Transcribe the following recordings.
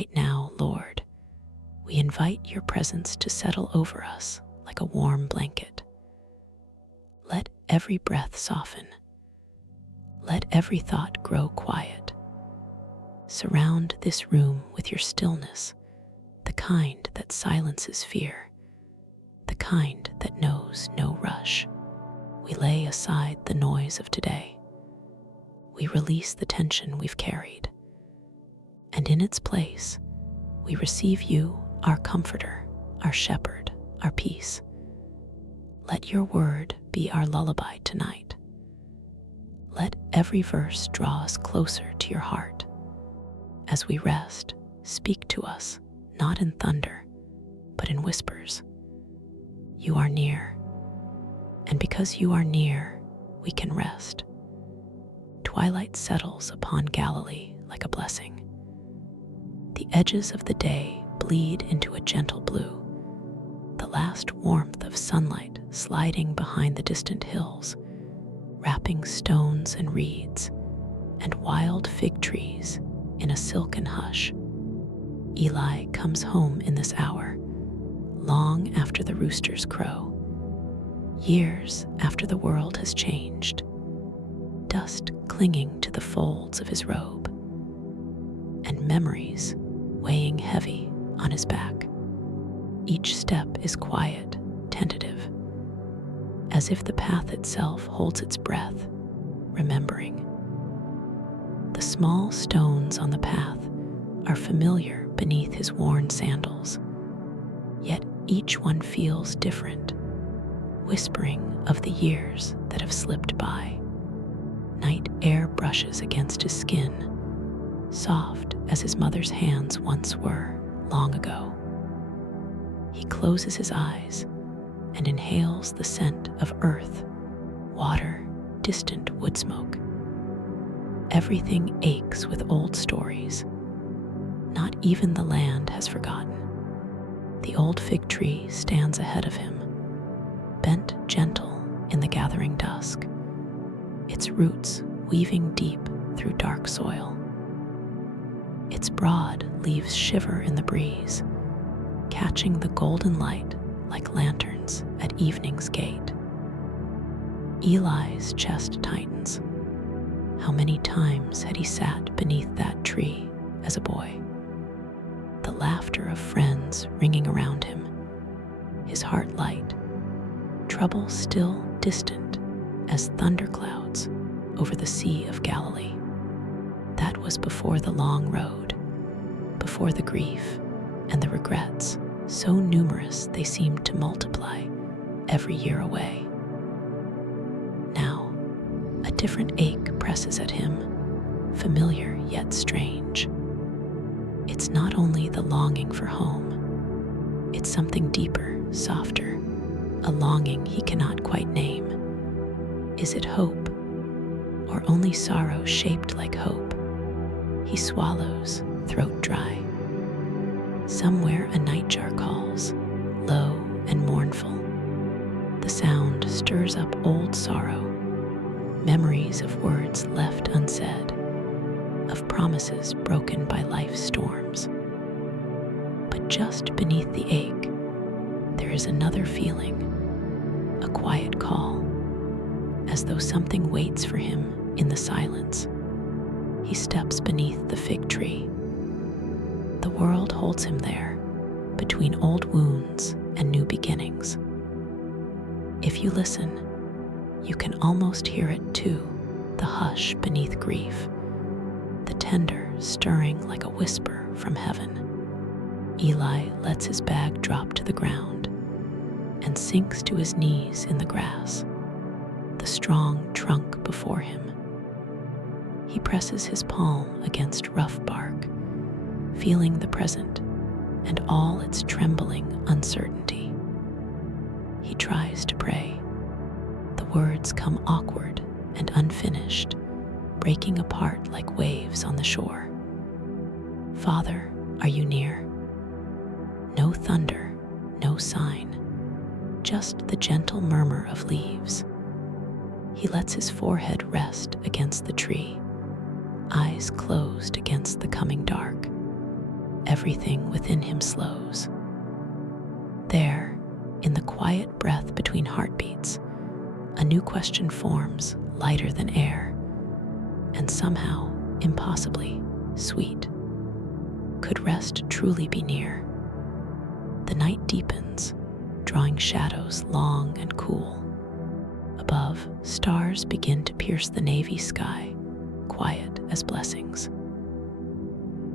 Right now, Lord, we invite your presence to settle over us like a warm blanket. Let every breath soften. Let every thought grow quiet. Surround this room with your stillness, the kind that silences fear, the kind that knows no rush. We lay aside the noise of today. We release the tension we've carried. And in its place, we receive you, our comforter, our shepherd, our peace. Let your word be our lullaby tonight. Let every verse draw us closer to your heart. As we rest, speak to us, not in thunder, but in whispers. You are near, and because you are near, we can rest. Twilight settles upon Galilee like a blessing. The edges of the day bleed into a gentle blue, the last warmth of sunlight sliding behind the distant hills, wrapping stones and reeds and wild fig trees in a silken hush. Eli comes home in this hour, long after the roosters crow, years after the world has changed, dust clinging to the folds of his robe, and memories weighing heavy on his back. Each step is quiet, tentative, as if the path itself holds its breath, remembering. The small stones on the path are familiar beneath his worn sandals, yet each one feels different, whispering of the years that have slipped by. Night air brushes against his skin, soft as his mother's hands once were long ago. He closes his eyes and inhales the scent of earth, water, distant wood smoke. Everything aches with old stories. Not even the land has forgotten. The old fig tree stands ahead of him, bent gentle in the gathering dusk, its roots weaving deep through dark soil. Its broad leaves shiver in the breeze, catching the golden light like lanterns at evening's gate. Eli's chest tightens. How many times had he sat beneath that tree as a boy? The laughter of friends ringing around him, his heart light, trouble still distant as thunderclouds over the Sea of Galilee. That was before the long road, before the grief and the regrets, so numerous they seemed to multiply every year away. Now, a different ache presses at him, familiar yet strange. It's not only the longing for home, it's something deeper, softer, a longing he cannot quite name. Is it hope, or only sorrow shaped like hope? He swallows, throat dry. Somewhere a nightjar calls, low and mournful. The sound stirs up old sorrow, memories of words left unsaid, of promises broken by life's storms. But just beneath the ache, there is another feeling, a quiet call, as though something waits for him in the silence. He steps beneath the fig tree. The world holds him there, between old wounds and new beginnings. If you listen, you can almost hear it too, the hush beneath grief, the tender stirring like a whisper from heaven. Eli lets his bag drop to the ground and sinks to his knees in the grass, the strong trunk before him. He presses his palm against rough bark, feeling the present and all its trembling uncertainty. He tries to pray. The words come awkward and unfinished, breaking apart like waves on the shore. Father, are you near? No thunder, no sign, just the gentle murmur of leaves. He lets his forehead rest against the tree, eyes closed against the coming dark. everything within him slows. There, in the quiet breath between heartbeats, a new question forms, lighter than air, and somehow, impossibly, sweet. Could rest truly be near? The night deepens, drawing shadows long and cool. Above, stars begin to pierce the navy sky, quiet as blessings.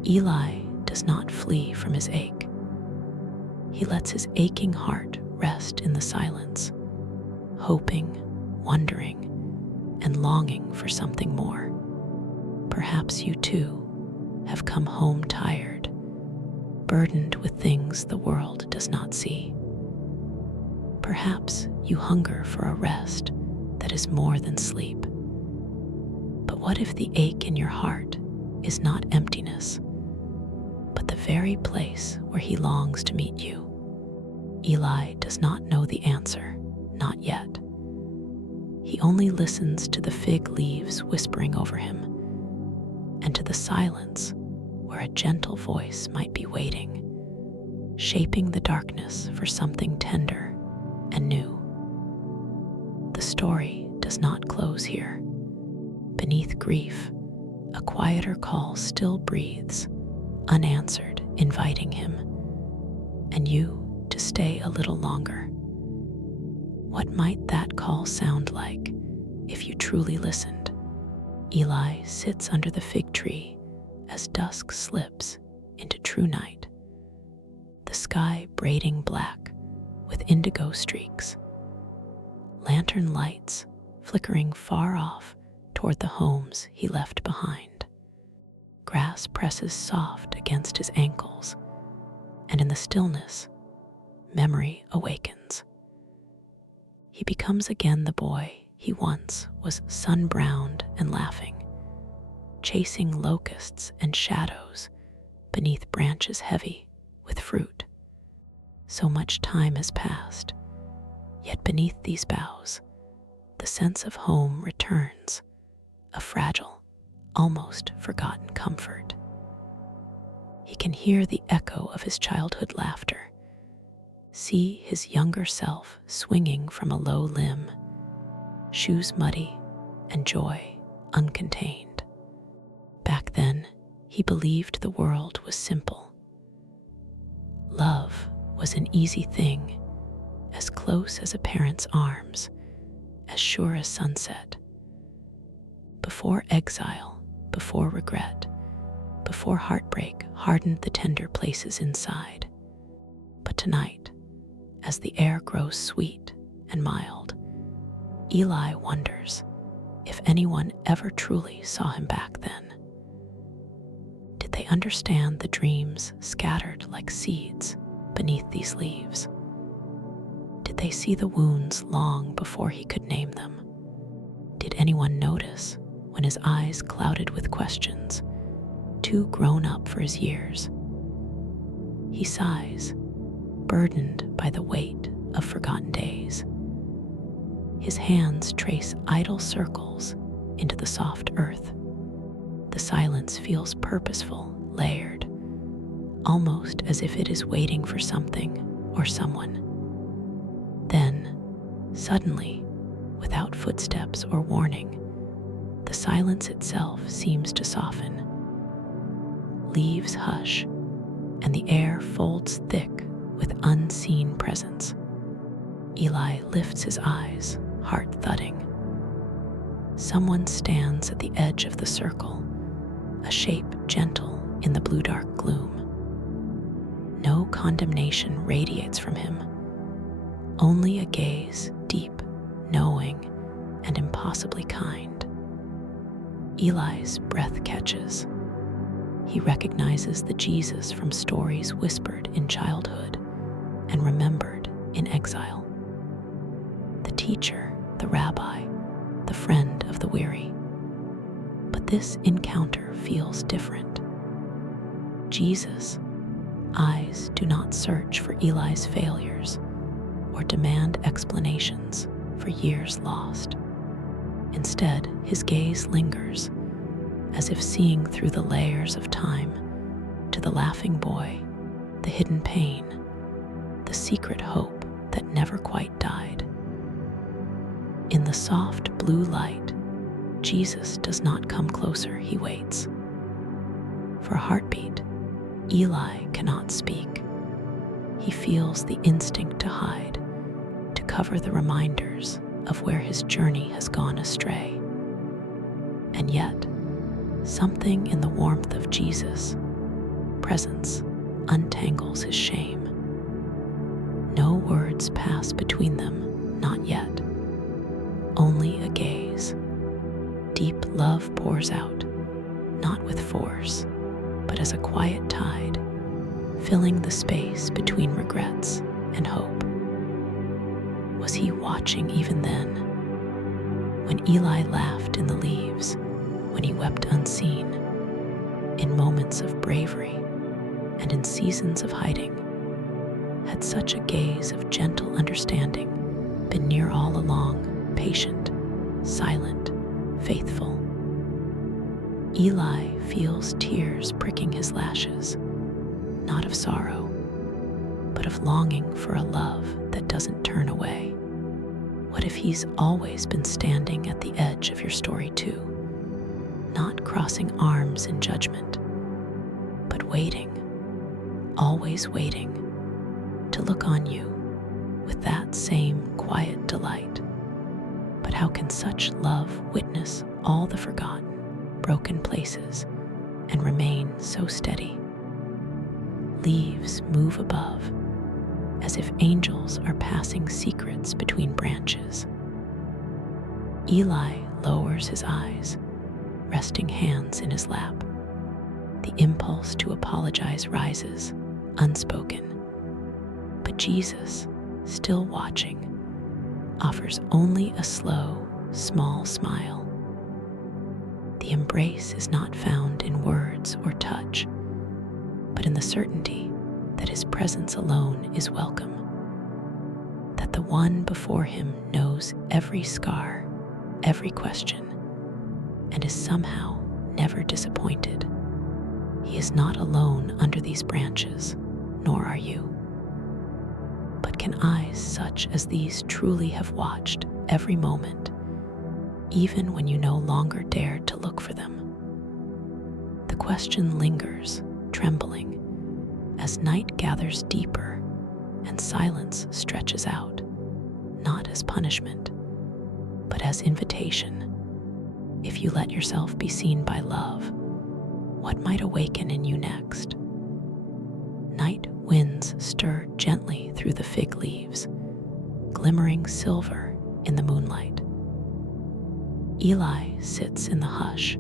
Eli does not flee from his ache. He lets his aching heart rest in the silence, hoping, wondering, and longing for something more. Perhaps you too have come home tired, burdened with things the world does not see. Perhaps you hunger for a rest that is more than sleep. But what if the ache in your heart is not emptiness, but the very place where he longs to meet you? Eli does not know the answer, not yet. He only listens to the fig leaves whispering over him, and to the silence where a gentle voice might be waiting, shaping the darkness for something tender and new. The story does not close here. Beneath grief, a quieter call still breathes, unanswered, inviting him, and you to stay a little longer. What might that call sound like if you truly listened? Eli sits under the fig tree as dusk slips into true night, the sky braiding black with indigo streaks, lantern lights flickering far off toward the homes he left behind. Grass presses soft against his ankles, and in the stillness, memory awakens. He becomes again the boy he once was, sun-browned and laughing, chasing locusts and shadows beneath branches heavy with fruit. So much time has passed, yet beneath these boughs, the sense of home returns, a fragile, almost forgotten comfort. He can hear the echo of his childhood laughter, see his younger self swinging from a low limb, shoes muddy and joy uncontained. Back then, he believed the world was simple. Love was an easy thing, as close as a parent's arms, as sure as sunset. Before exile, before regret, before heartbreak hardened the tender places inside. But tonight, as the air grows sweet and mild, Eli wonders if anyone ever truly saw him back then. Did they understand the dreams scattered like seeds beneath these leaves? Did they see the wounds long before he could name them? Did anyone notice when his eyes clouded with questions, too grown up for his years? He sighs, burdened by the weight of forgotten days. His hands trace idle circles into the soft earth. The silence feels purposeful, layered, almost as if it is waiting for something or someone. Then, suddenly, without footsteps or warning, the silence itself seems to soften. Leaves hush, and the air folds thick with unseen presence. Eli lifts his eyes, heart thudding. Someone stands at the edge of the circle, a shape gentle in the blue-dark gloom. No condemnation radiates from him, only a gaze deep, knowing, and impossibly kind. Eli's breath catches. He recognizes the Jesus from stories whispered in childhood and remembered in exile. The teacher, the rabbi, the friend of the weary. But this encounter feels different. Jesus' eyes do not search for Eli's failures or demand explanations for years lost. Instead, his gaze lingers, as if seeing through the layers of time to the laughing boy, the hidden pain, the secret hope that never quite died. In the soft blue light, Jesus does not come closer, he waits. For a heartbeat, Eli cannot speak. He feels the instinct to hide, to cover the reminders of where his journey has gone astray. And yet, something in the warmth of Jesus' presence untangles his shame. No words pass between them, not yet. Only a gaze. Deep love pours out, not with force, but as a quiet tide, filling the space between regrets and hope. Was he watching even then? When Eli laughed in the leaves, when he wept unseen, in moments of bravery and in seasons of hiding, had such a gaze of gentle understanding been near all along, patient, silent, faithful. Eli feels tears pricking his lashes, not of sorrow, but of longing for a love that doesn't turn away. What if he's always been standing at the edge of your story too, not crossing arms in judgment, but waiting, always waiting, to look on you with that same quiet delight? But how can such love witness all the forgotten, broken places and remain so steady? Leaves move above, as if angels are passing secrets between branches. Eli lowers his eyes, resting hands in his lap. The impulse to apologize rises, unspoken. But Jesus, still watching, offers only a slow, small smile. The embrace is not found in words or touch, but in the certainty that his presence alone is welcome, that the one before him knows every scar, every question, and is somehow never disappointed. He is not alone under these branches, nor are you. But can eyes such as these truly have watched every moment, even when you no longer dare to look for them? The question lingers, trembling, as night gathers deeper and silence stretches out, not as punishment, but as invitation. If you let yourself be seen by love, what might awaken in you next? Night winds stir gently through the fig leaves, glimmering silver in the moonlight. Eli sits in the hush,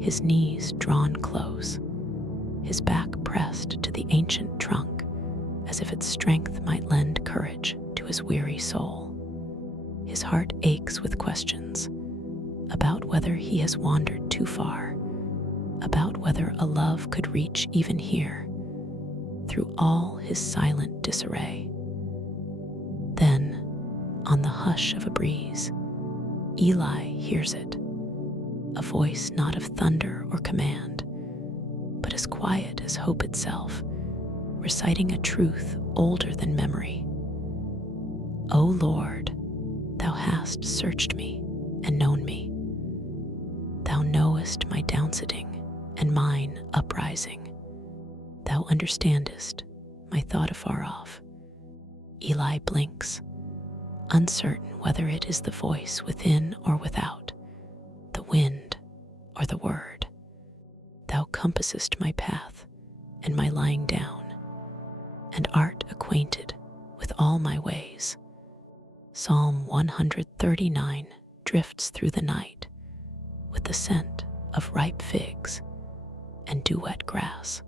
his knees drawn close, his back pressed to the ancient trunk, as if its strength might lend courage to his weary soul. His heart aches with questions about whether he has wandered too far, about whether a love could reach even here, through all his silent disarray. Then, on the hush of a breeze, Eli hears it, a voice not of thunder or command, but as quiet as hope itself, reciting a truth older than memory. O Lord, thou hast searched me and known me. Thou knowest my downsitting and mine uprising. Thou understandest my thought afar off. Eli blinks, uncertain whether it is the voice within or without, the wind or the word. Thou compassest my path and my lying down, and art acquainted with all my ways. Psalm 139 drifts through the night with the scent of ripe figs and dew-wet grass.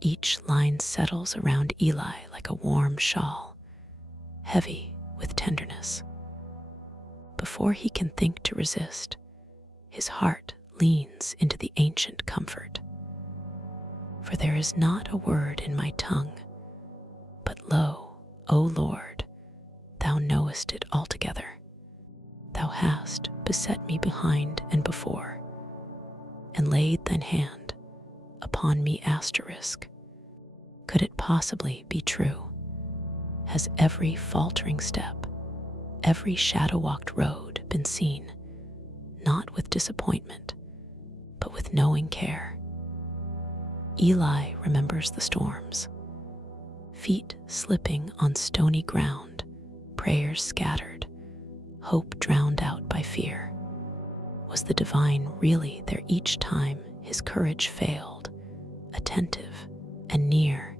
Each line settles around Eli like a warm shawl, heavy with tenderness. Before he can think to resist, his heart leans into the ancient comfort. For there is not a word in my tongue, but lo, O Lord, thou knowest it altogether. Thou hast beset me behind and before, and laid thine hand upon me asterisk. Could it possibly be true? Has every faltering step, every shadow-walked road been seen, not with disappointment, but with knowing care? Eli remembers the storms, feet slipping on stony ground, prayers scattered, hope drowned out by fear. Was the divine really there each time his courage failed, attentive and near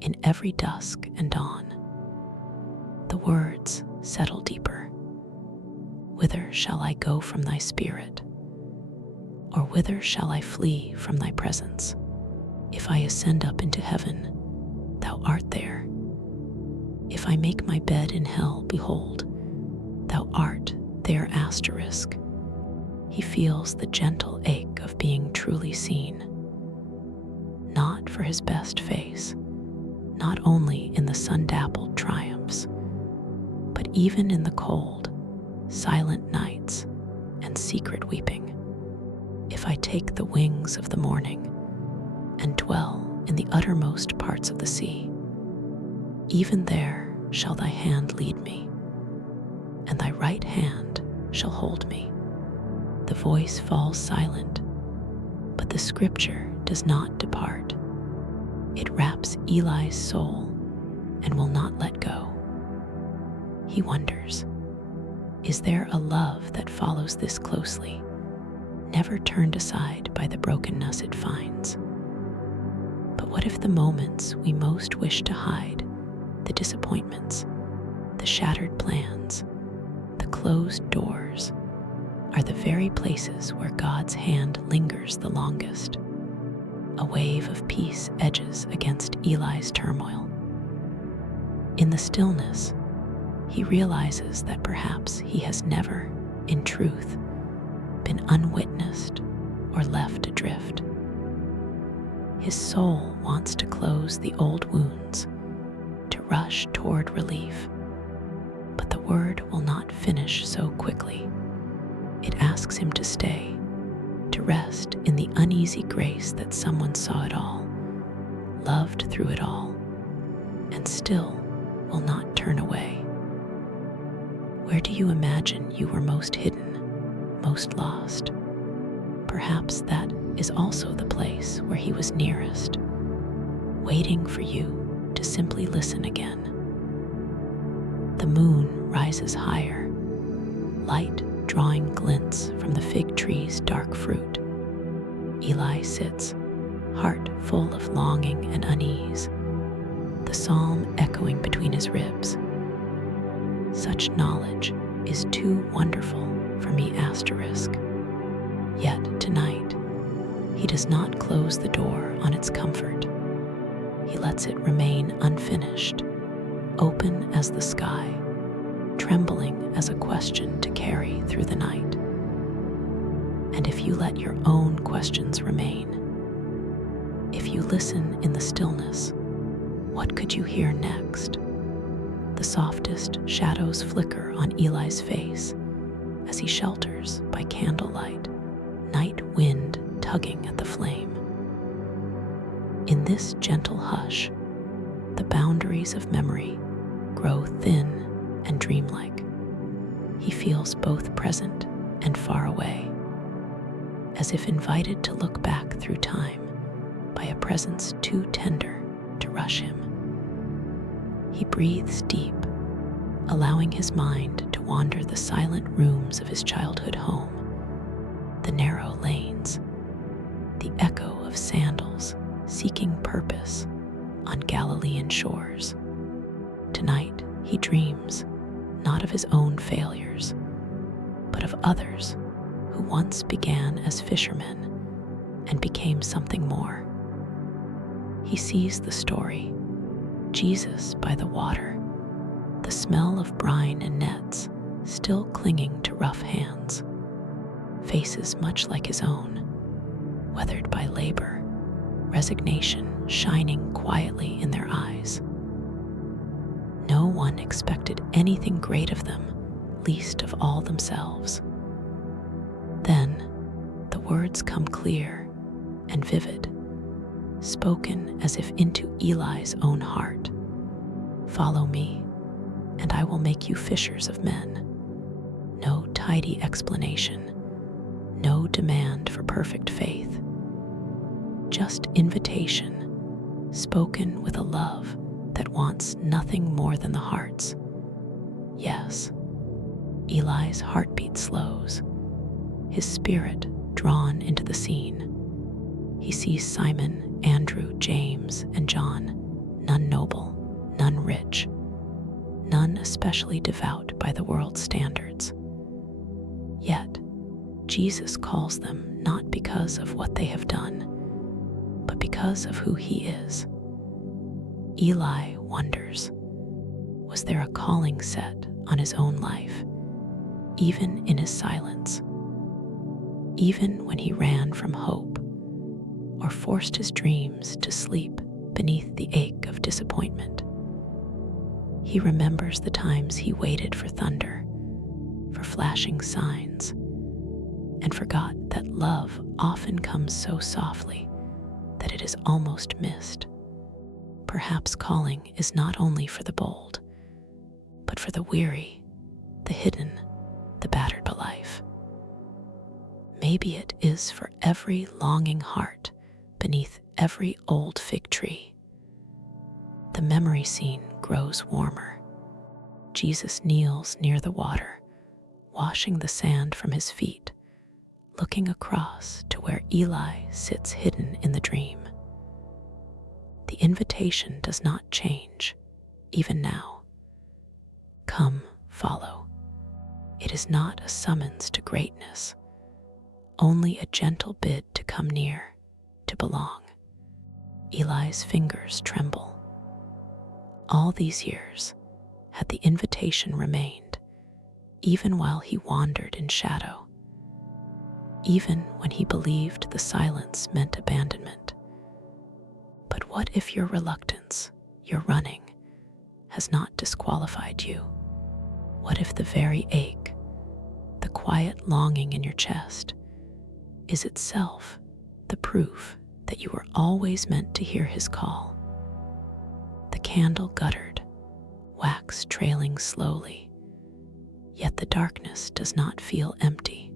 in every dusk and dawn? The words settle deeper. Whither shall I go from thy spirit? Or whither shall I flee from thy presence? If I ascend up into heaven, thou art there. If I make my bed in hell, behold, thou art there asterisk. He feels the gentle ache of being truly seen, not for his best face, not only in the sun-dappled triumphs, but even in the cold, silent nights and secret weeping. If I take the wings of the morning and dwell in the uttermost parts of the sea, even there shall thy hand lead me, and thy right hand shall hold me. The voice falls silent, but the scripture does not depart. It wraps Eli's soul and will not let go. He wonders, is there a love that follows this closely, never turned aside by the brokenness it finds? But what if the moments we most wish to hide, the disappointments, the shattered plans, the closed doors, are the very places where God's hand lingers the longest? A wave of peace edges against Eli's turmoil. In the stillness, he realizes that perhaps he has never, in truth, been unwitnessed or left adrift. His soul wants to close the old wounds, to rush toward relief, but the word will not finish so quickly. It asks him to stay, to rest in the uneasy grace that someone saw it all, loved through it all, and still will not turn away. Where do you imagine you were most hidden, most lost? Perhaps that is also the place where he was nearest, waiting for you to simply listen again. The moon rises higher, light drawing glints from the fig tree's dark fruit. Eli sits, heart full of longing and unease, the psalm echoing between his ribs. Such knowledge is too wonderful for me asterisk. Yet tonight, he does not close the door on its comfort. He lets it remain unfinished, open as the sky, trembling as a question to carry through the night. And if you let your own questions remain, if you listen in the stillness, what could you hear next? The softest shadows flicker on Eli's face as he shelters by candlelight, night wind tugging at the flame. In this gentle hush, the boundaries of memory grow thin and dreamlike. He feels both present and far away, as if invited to look back through time by a presence too tender to rush him. He breathes deep, allowing his mind to wander the silent rooms of his childhood home, the narrow lanes, the echo of sandals seeking purpose on Galilean shores. Tonight, he dreams not of his own failures, but of others who once began as fishermen and became something more. He sees the story, Jesus by the water, the smell of brine and nets still clinging to rough hands, faces much like his own, weathered by labor, resignation shining quietly in their eyes. No one expected anything great of them, least of all themselves. Then the words come clear and vivid, spoken as if into Eli's own heart. "Follow me, and I will make you fishers of men." No tidy explanation, no demand for perfect faith, just invitation, spoken with a love that wants nothing more than the heart's. Yes. Eli's heartbeat slows, his spirit drawn into the scene. He sees Simon, Andrew, James, and John, none noble, none rich, none especially devout by the world's standards. Yet, Jesus calls them not because of what they have done, but because of who he is. Eli wonders, was there a calling set on his own life, even in his silence? Even when he ran from hope, or forced his dreams to sleep beneath the ache of disappointment. He remembers the times he waited for thunder, for flashing signs, and forgot that love often comes so softly that it is almost missed. Perhaps calling is not only for the bold, but for the weary, the hidden, the battered by life. Maybe it is for every longing heart beneath every old fig tree. The memory scene grows warmer. Jesus kneels near the water, washing the sand from his feet, looking across to where Eli sits hidden in the dream. The invitation does not change, even now. Come, follow. It is not a summons to greatness, only a gentle bid to come near, to belong. Eli's fingers tremble. All these years, had the invitation remained, even while he wandered in shadow, even when he believed the silence meant abandonment. But what if your reluctance, your running, has not disqualified you? What if the very ache, the quiet longing in your chest, is itself the proof that you were always meant to hear his call? The candle guttered, wax trailing slowly, yet the darkness does not feel empty.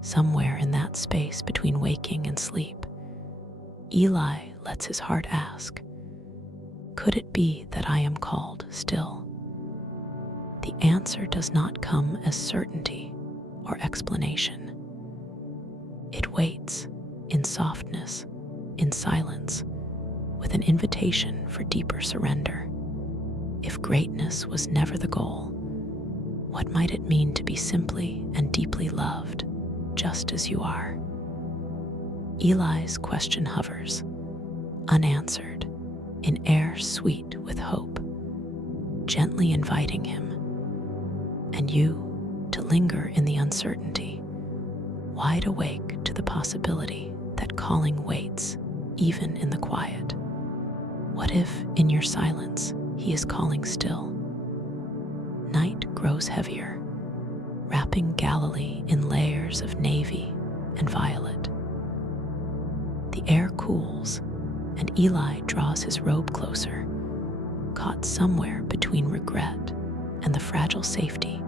Somewhere in that space between waking and sleep, Eli lets his heart ask, could it be that I am called still? The answer does not come as certainty or explanation. It waits in softness, in silence, with an invitation for deeper surrender. If greatness was never the goal, what might it mean to be simply and deeply loved, just as you are? Eli's question hovers, unanswered, in air sweet with hope, gently inviting him, and you to linger in the uncertainty, wide awake to the possibility that calling waits even in the quiet. What if, in your silence, he is calling still? Night grows heavier, wrapping Galilee in layers of navy and violet. The air cools, and Eli draws his robe closer, caught somewhere between regret and the fragile safety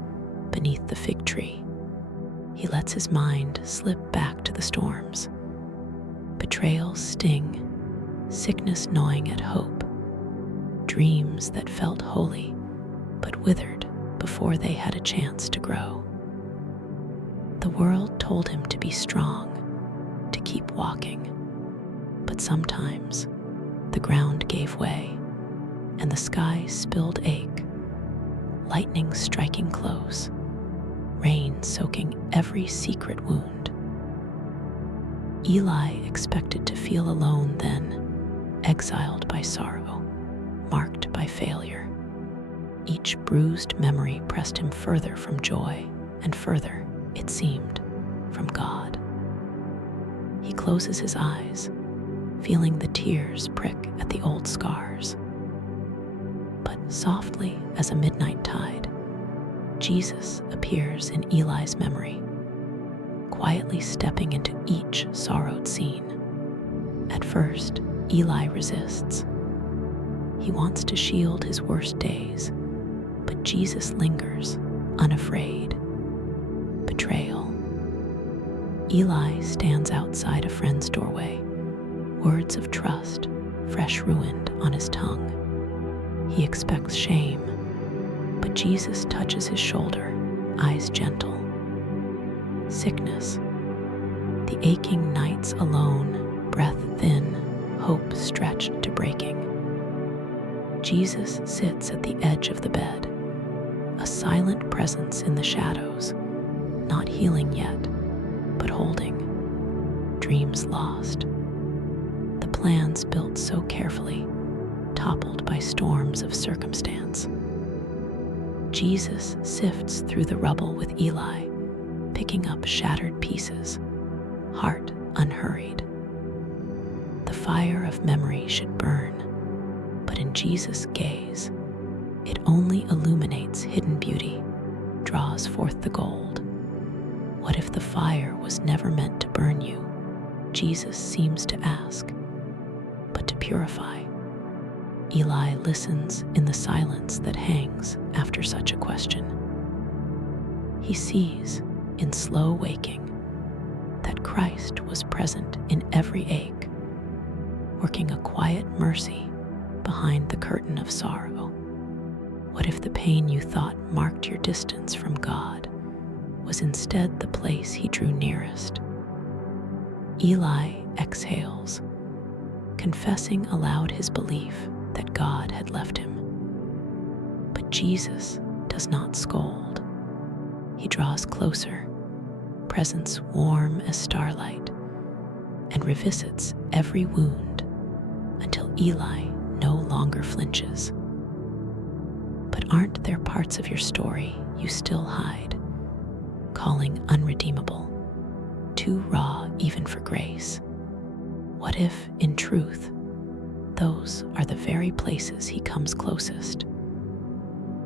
beneath the fig tree. He lets his mind slip back to the storms. Betrayals sting, sickness gnawing at hope, dreams that felt holy but withered before they had a chance to grow. The world told him to be strong, to keep walking, but sometimes the ground gave way and the sky spilled ache, lightning striking close, rain soaking every secret wound. Eli expected to feel alone then, exiled by sorrow, marked by failure. Each bruised memory pressed him further from joy, and further, it seemed, from God. He closes his eyes, feeling the tears prick at the old scars. But softly as a midnight tide, Jesus appears in Eli's memory, quietly stepping into each sorrowed scene. At first, Eli resists. He wants to shield his worst days, but Jesus lingers, unafraid. Betrayal. Eli stands outside a friend's doorway, words of trust fresh ruined on his tongue. He expects shame, but Jesus touches his shoulder, eyes gentle. Sickness. The aching nights alone, breath thin, hope stretched to breaking. Jesus sits at the edge of the bed, a silent presence in the shadows, not healing yet, but holding. Dreams lost. The plans built so carefully, toppled by storms of circumstance. Jesus sifts through the rubble with Eli, picking up shattered pieces, heart unhurried. The fire of memory should burn, but in Jesus' gaze, it only illuminates hidden beauty, draws forth the gold. What if the fire was never meant to burn you? Jesus seems to ask, but to purify. Eli listens in the silence that hangs after such a question. He sees, in slow waking, that Christ was present in every ache, working a quiet mercy behind the curtain of sorrow. What if the pain you thought marked your distance from God was instead the place he drew nearest? Eli exhales, confessing aloud his belief that God had left him. But Jesus does not scold. He draws closer, presence warm as starlight, and revisits every wound until Eli no longer flinches. But aren't there parts of your story you still hide, calling unredeemable, too raw even for grace? What if, in truth, those are the very places he comes closest,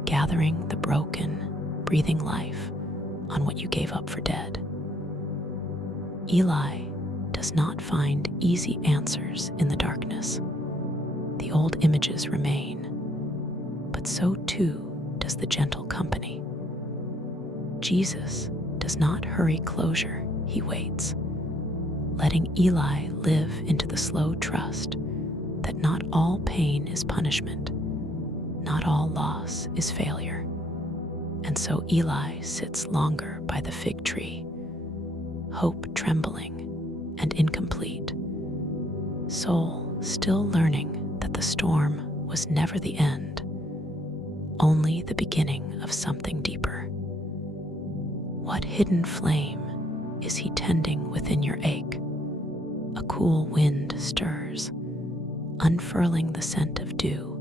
gathering the broken, breathing life on what you gave up for dead? Eli does not find easy answers in the darkness. The old images remain, but so too does the gentle company. Jesus does not hurry closure, he waits, letting Eli live into the slow trust that not all pain is punishment, not all loss is failure. And so Eli sits longer by the fig tree, hope trembling and incomplete, soul still learning that the storm was never the end, only the beginning of something deeper. What hidden flame is he tending within your ache? A cool wind stirs, unfurling the scent of dew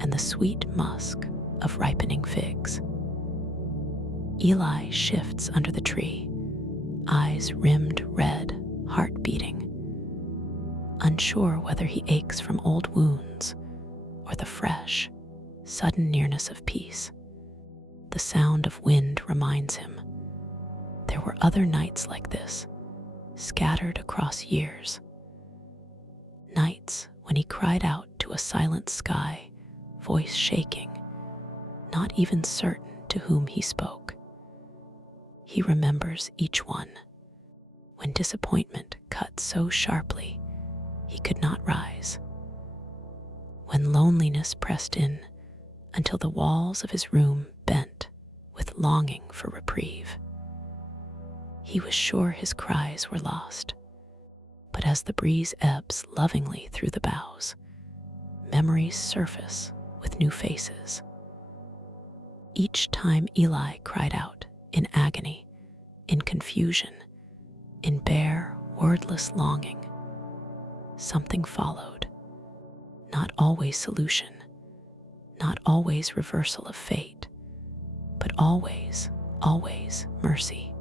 and the sweet musk of ripening figs. Eli shifts under the tree, eyes rimmed red, heart beating, unsure whether he aches from old wounds or the fresh, sudden nearness of peace. The sound of wind reminds him there were other nights like this, scattered across years. Nights when he cried out to a silent sky, voice shaking, not even certain to whom he spoke. He remembers each one, when disappointment cut so sharply he could not rise, when loneliness pressed in until the walls of his room bent with longing for reprieve. He was sure his cries were lost, but as the breeze ebbs lovingly through the boughs, memories surface with new faces. Each time Eli cried out in agony, in confusion, in bare, wordless longing, something followed. Not always solution, not always reversal of fate, but always, always mercy.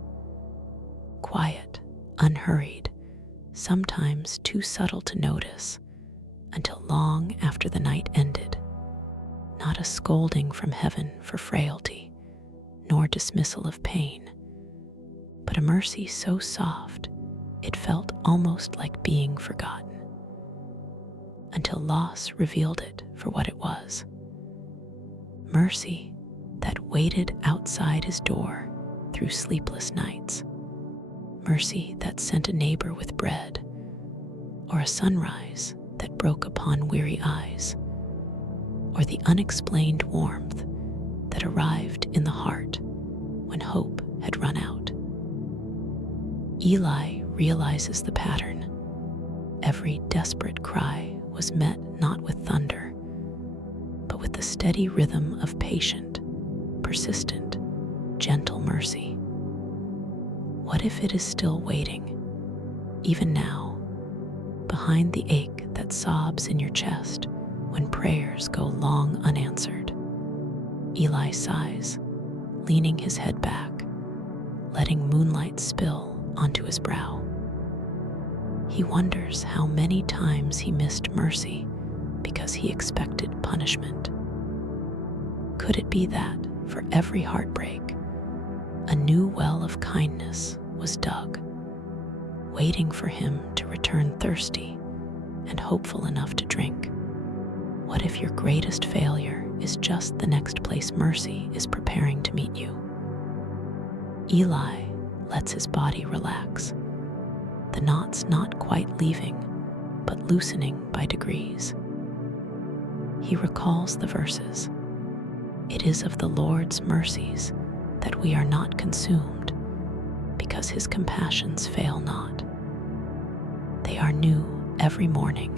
Quiet, unhurried, sometimes too subtle to notice, until long after the night ended. Not a scolding from heaven for frailty, nor dismissal of pain, but a mercy so soft it felt almost like being forgotten. until loss revealed it for what it was. Mercy that waited outside his door through sleepless nights. Mercy that sent a neighbor with bread, or a sunrise that broke upon weary eyes, or the unexplained warmth that arrived in the heart when hope had run out. Eli realizes the pattern. Every desperate cry was met not with thunder, but with the steady rhythm of patient, persistent, gentle mercy. What if it is still waiting, even now, behind the ache that sobs in your chest when prayers go long unanswered? Eli sighs, leaning his head back, letting moonlight spill onto his brow. He wonders how many times he missed mercy because he expected punishment. Could it be that, for every heartbreak, a new well of kindness was dug, waiting for him to return thirsty and hopeful enough to drink? What if your greatest failure is just the next place mercy is preparing to meet you? Eli lets his body relax, the knots not quite leaving, but loosening by degrees. He recalls the verses. It is of the Lord's mercies that we are not consumed, because his compassions fail not. They are new every morning.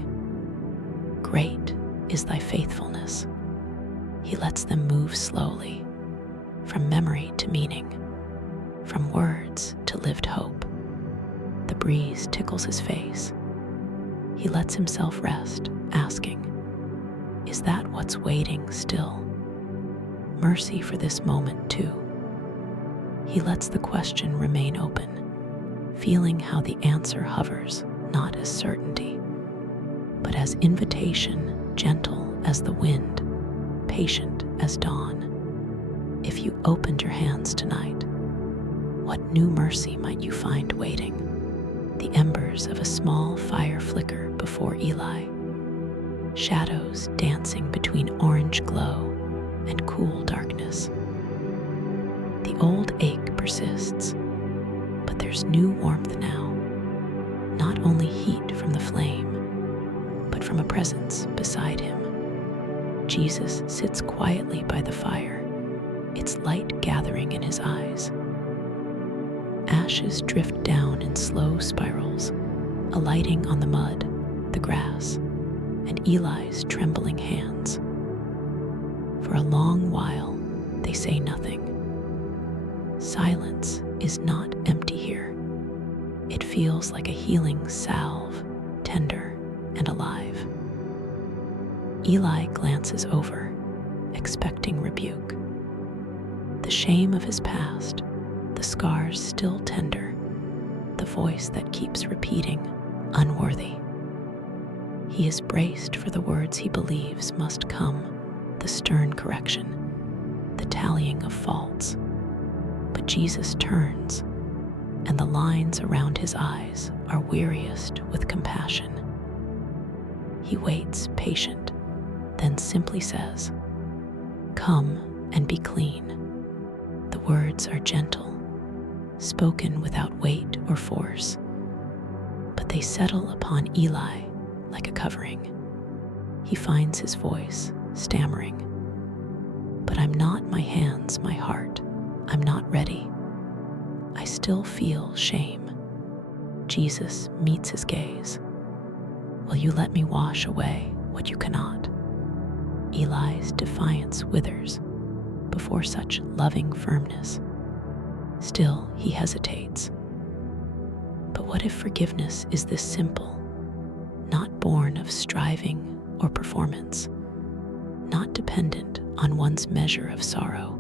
Great is thy faithfulness. He lets them move slowly, from memory to meaning, from words to lived hope. The breeze tickles his face. He lets himself rest, asking, is that what's waiting still? Mercy for this moment too. He lets the question remain open, feeling how the answer hovers, not as certainty, but as invitation, gentle as the wind, patient as dawn. If you opened your hands tonight, what new mercy might you find waiting? The embers of a small fire flicker before Eli, shadows dancing between orange glow and cool darkness. The old ache persists, but there's new warmth now, not only heat from the flame, but from a presence beside him. Jesus sits quietly by the fire, its light gathering in his eyes. Ashes drift down in slow spirals, alighting on the mud, the grass, and Eli's trembling hands. For a long while, they say nothing. Silence is not empty here. It feels like a healing salve, tender and alive. Eli glances over, expecting rebuke. The shame of his past, the scars still tender, the voice that keeps repeating, unworthy. He is braced for the words he believes must come, the stern correction, the tallying of faults. But Jesus turns, and the lines around his eyes are weariest with compassion. He waits, patient, then simply says, "Come and be clean." The words are gentle, spoken without weight or force, but they settle upon Eli like a covering. He finds his voice, stammering, "But I'm not my hands, my heart. I'm not ready. I still feel shame." Jesus meets his gaze. "Will you let me wash away what you cannot?" Eli's defiance withers before such loving firmness. Still, he hesitates. But what if forgiveness is this simple, not born of striving or performance, not dependent on one's measure of sorrow,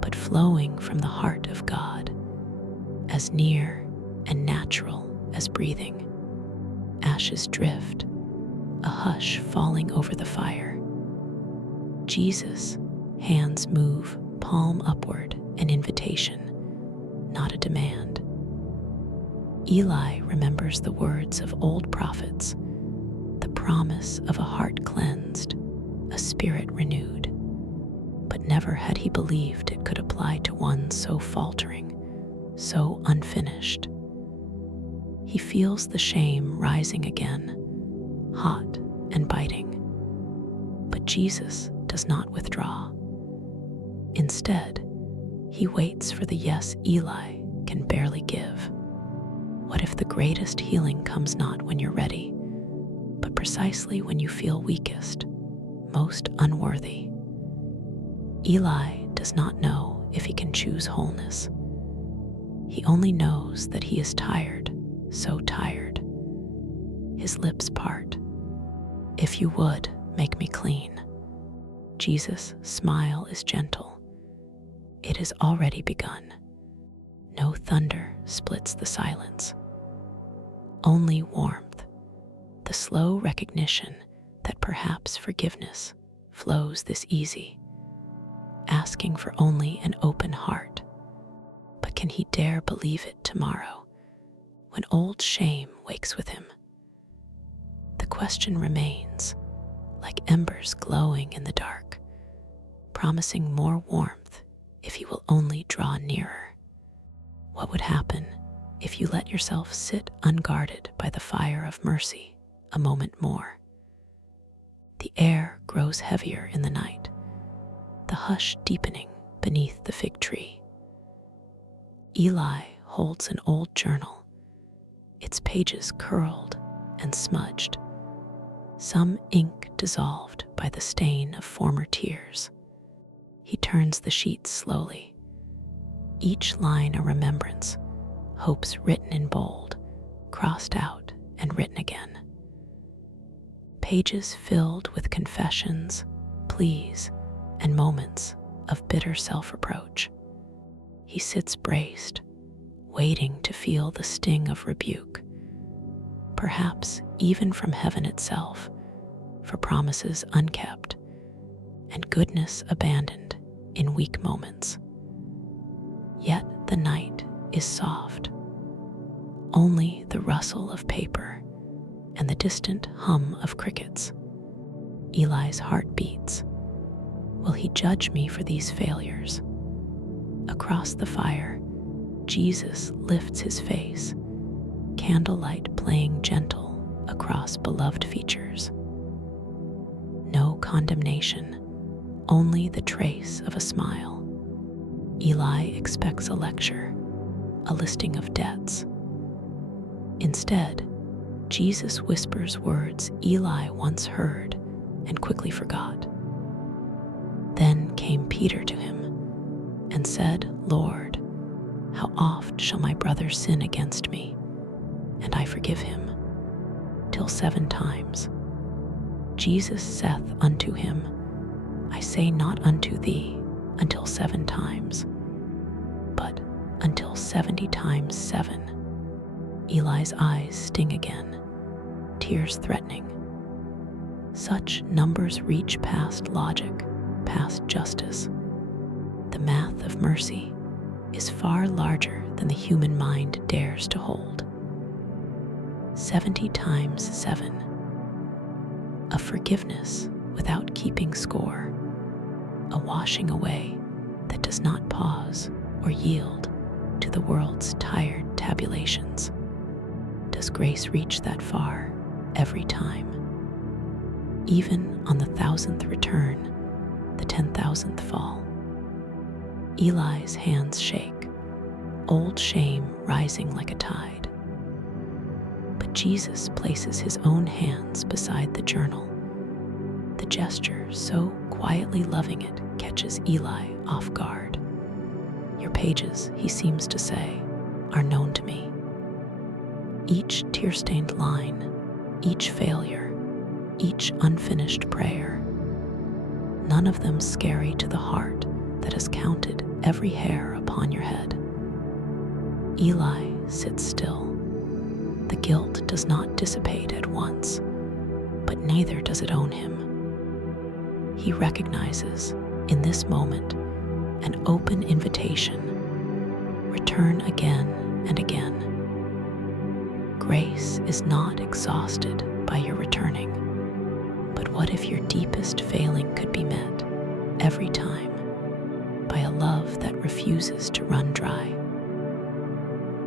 but flowing from the heart of God, as near and natural as breathing? Ashes drift, a hush falling over the fire. Jesus' hands move, palm upward, an invitation, not a demand. Eli remembers the words of old prophets, the promise of a heart cleansed, a spirit renewed. But never had he believed it could apply to one so faltering, so unfinished. He feels the shame rising again, hot and biting. But Jesus does not withdraw. Instead, he waits for the yes Eli can barely give. What if the greatest healing comes not when you're ready, but precisely when you feel weakest, most unworthy? Eli does not know if he can choose wholeness. He only knows that he is tired, so tired. His lips part. If you would, make me clean. Jesus' smile is gentle. It has already begun. No thunder splits the silence. Only warmth, the slow recognition that perhaps forgiveness flows this easy, asking for only an open heart. But can he dare believe it tomorrow, when old shame wakes with him? The question remains, like embers glowing in the dark, promising more warmth if he will only draw nearer. What would happen if you let yourself sit unguarded by the fire of mercy a moment more? The air grows heavier in the night, the hush deepening beneath the fig tree. Eli holds an old journal, its pages curled and smudged, some ink dissolved by the stain of former tears. He turns the sheets slowly, each line a remembrance, hopes written in bold, crossed out and written again. Pages filled with confessions, pleas, and moments of bitter self-reproach. He sits braced, waiting to feel the sting of rebuke, perhaps even from heaven itself, for promises unkept and goodness abandoned in weak moments. Yet the night is soft. Only the rustle of paper and the distant hum of crickets. Eli's heart beats. Will he judge me for these failures? Across the fire, Jesus lifts his face, candlelight playing gentle across beloved features. No condemnation, only the trace of a smile. Eli expects a lecture, a listing of debts. Instead, Jesus whispers words Eli once heard and quickly forgot. Then came Peter to him and said, "Lord, how oft shall my brother sin against me, and I forgive him? Till 7 times. Jesus saith unto him, I say not unto thee, until 7 times, but until 70 times 7. Eli's eyes sting again, tears threatening. Such numbers reach past logic, past justice. The math of mercy is far larger than the human mind dares to hold. 70 times 7. A forgiveness without keeping score, a washing away that does not pause or yield to the world's tired tabulations. Does grace reach that far every time? Even on the 1000th return, the 10,000th fall. Eli's hands shake, old shame rising like a tide. But Jesus places his own hands beside the journal. The gesture, so quietly loving it, catches Eli off guard. Your pages, he seems to say, are known to me. Each tear-stained line, each failure, each unfinished prayer, none of them scary to the heart that has counted every hair upon your head. Eli sits still. The guilt does not dissipate at once, but neither does it own him. He recognizes, in this moment, an open invitation. Return again and again. Grace is not exhausted by your returning. But what if your deepest failing could be met every time by a love that refuses to run dry?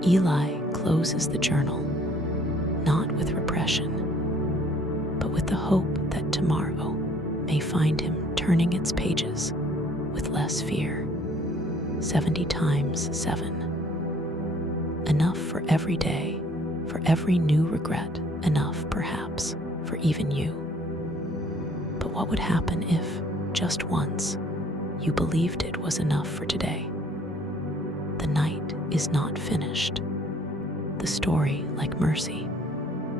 Eli closes the journal, not with repression, but with the hope that tomorrow may find him turning its pages with less fear. 70 times 7. Enough for every day, for every new regret, enough perhaps for even you. But what would happen if, just once, you believed it was enough for today? The night is not finished. The story, like mercy,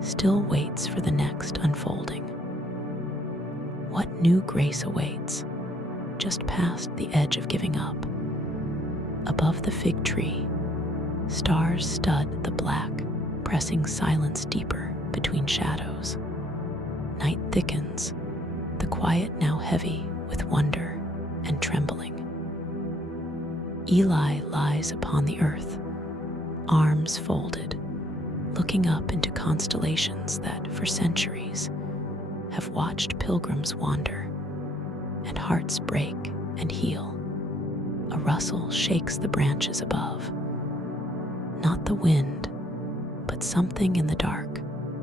still waits for the next unfolding. What new grace awaits just past the edge of giving up? Above the fig tree, stars stud the black, pressing silence deeper between shadows. Night thickens, the quiet now heavy with wonder and trembling. Eli lies upon the earth, arms folded, looking up into constellations that, for centuries, have watched pilgrims wander, and hearts break and heal. A rustle shakes the branches above. Not the wind, but something in the dark,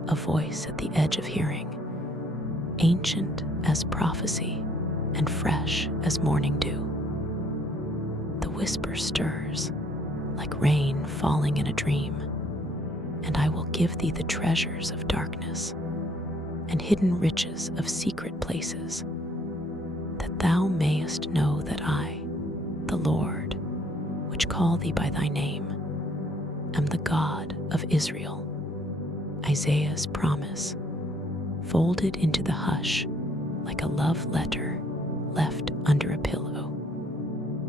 a voice at the edge of hearing, ancient as prophecy and fresh as morning dew. The whisper stirs, like rain falling in a dream, and I will give thee the treasures of darkness and hidden riches of secret places, that thou mayest know that I, the Lord, which call thee by thy name, am the God of Israel. Isaiah's promise, folded into the hush like a love letter left under a pillow.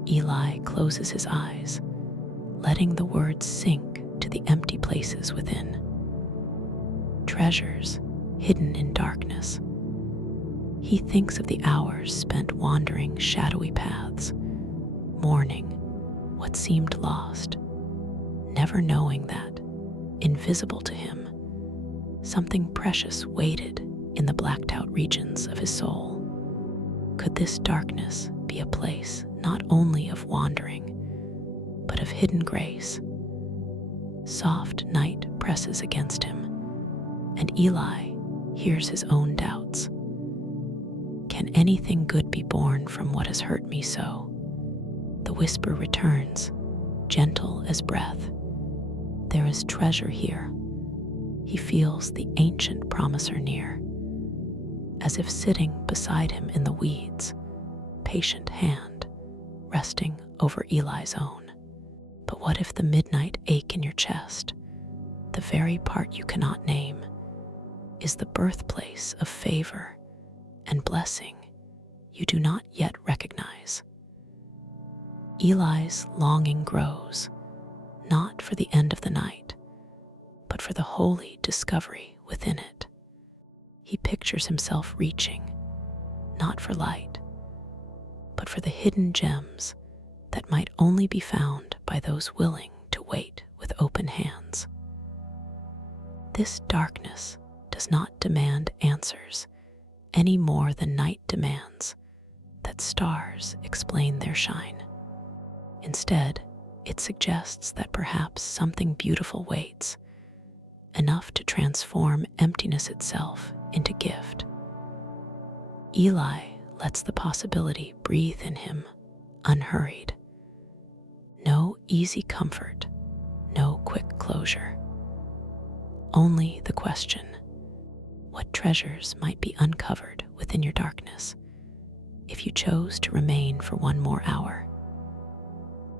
Eli closes his eyes, letting the words sink to the empty places within. Treasures hidden in darkness. He thinks of the hours spent wandering shadowy paths, mourning what seemed lost, never knowing that, invisible to him, something precious waited in the blacked-out regions of his soul. Could this darkness be a place not only of wandering, but of hidden grace? Soft night presses against him, and Eli hears his own doubts. Can anything good be born from what has hurt me so? The whisper returns, gentle as breath. There is treasure here. He feels the ancient promiser near, as if sitting beside him in the weeds, patient hand resting over Eli's own. But what if the midnight ache in your chest, the very part you cannot name, is the birthplace of favor and blessing you do not yet recognize? Eli's longing grows, not for the end of the night, but for the holy discovery within it. He pictures himself reaching, not for light, but for the hidden gems that might only be found by those willing to wait with open hands. This darkness does not demand answers any more than night demands that stars explain their shine. Instead, it suggests that perhaps something beautiful waits, enough to transform emptiness itself into gift. Eli lets the possibility breathe in him, unhurried. No easy comfort, no quick closure. Only the question, what treasures might be uncovered within your darkness if you chose to remain for one more hour?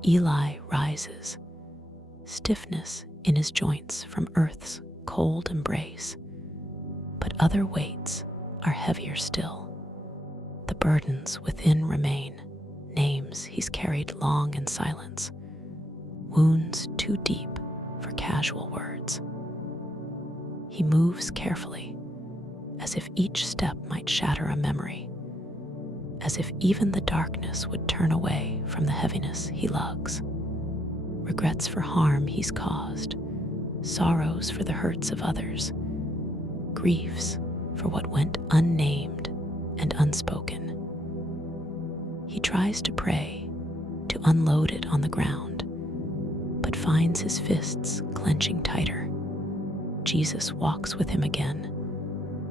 Eli rises, stiffness in his joints from earth's cold embrace, but other weights are heavier still. The burdens within remain, names he's carried long in silence, wounds too deep for casual words. He moves carefully, as if each step might shatter a memory, as if even the darkness would turn away from the heaviness he lugs. Regrets for harm he's caused, sorrows for the hurts of others, griefs for what went unnamed and unspoken. He tries to pray, to unload it on the ground, but finds his fists clenching tighter. Jesus walks with him again,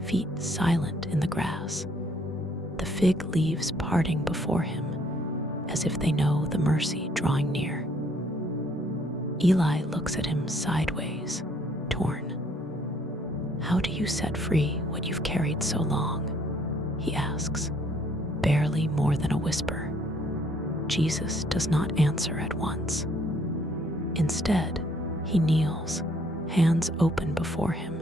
feet silent in the grass, the fig leaves parting before him as if they know the mercy drawing near. Eli looks at him sideways, torn. "How do you set free what you've carried so long?" he asks, barely more than a whisper. Jesus does not answer at once. Instead, he kneels, hands open before him,